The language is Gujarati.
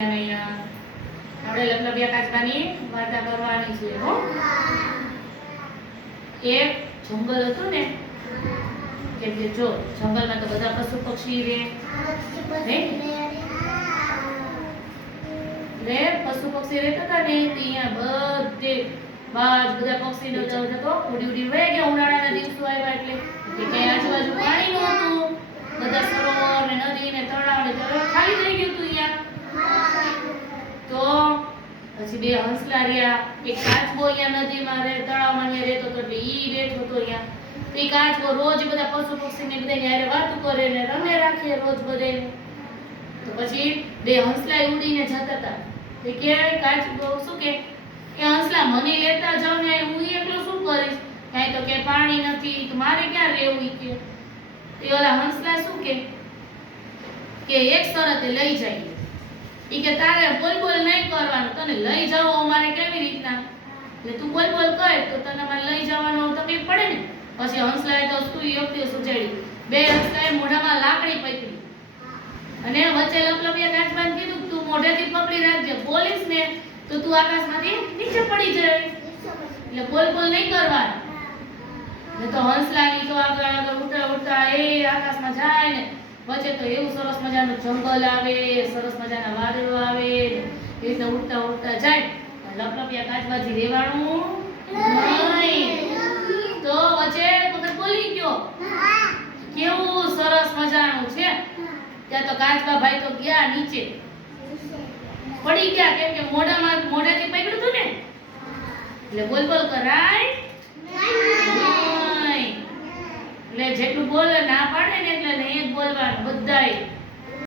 આપણે લગલગિયા કાચબાની વાર્તા કરવાની છે હો. એક જંગલ હતું ને કેમ કે જો જંગલમાં તો બધા પશુ પક્ષી રે ને પશુ પક્ષી રહેતા હતા ને તે અહીંયા બધે બાજ બધા પક્ષીનો જવ હતો ઉડી ઉડી વહી ગયા ઉનાળાના દિવસો આવ્યા એટલે કે ક્યાંય આજુબાજુ પાણી નહોતું બધા સરોવર ને નદી ને તળાવ ને તળાવ ખાલી થઈ ગયું હતું અહીંયા તો બે હંસલા રહ્યા. એક કાચબો અહીંયા નદીમાં રહે, તળાવમાં અહીંયા રહેતો હતો એટલે ઈ બેઠો હતો અહીંયા. તો એ કાચબો રોજ બધા પશુ પક્ષીને બધા હારે વાતો કરે ને રમે રાખે રોજ બધે તો પછી બે હંસલા ઉડીને જતા હતા. તે કે કાચબો, શું કે? કે હંસલા મને લેતા જાવ ને હું એકલો શું કરીશ? કાંઈ તો કે પાણી નથી મારે ક્યાં રહેવું કે? એ ઓલા હંસલા શું કે? કે એક શરતે લઈ જઈએ ઈ કે તારે બોલ બોલ નહીં કરવાનું તને લઈ જાવ અમારે કેવી રીતના? એટલે તું બોલ બોલ કર તો તને અમારે લઈ જવાનો તકલીફ પડે ને? પછી હંસલાએ તો શું યુક્તિઓ સુજાડી. બે હંસલાએ મોઢામાં લાકડી પકડી. અને વચ્ચે લપલપિયા કાચબાન કીધું તું મોઢેથી પકડી રાખજે બોલીશ ને તો તું આકાશમાંથી નીચે પડી જાય. એટલે બોલ બોલ નહીં કરવાનું. ને તો હંસલાની તો આગળ આગળ ઉડતા ઉડતા એ આકાશમાં જાય ને. વચ્ચે તો એવું સરસ મજાનું જંગલ આવે, સરસ મજાના વાદળો આવે એ રીતના ઉડતા ઉડતા જાય. લપલપિયા કાચબાજી રહેવાનું નહીં. તો વચ્ચે વખત બોલી ગયો. કેવું સરસ મજાનું છે. ત્યાં તો કાચબા ભાઈ તો ગયા નીચે. પડી ગયા, કેમ કે મોઢામાં મોઢાથી પકડ્યું હતું ને? એટલે બોલ બોલ કરાય. જેટલું બોલે ના પાડે ને એટલે નહીં જ બોલવાનું બધાય.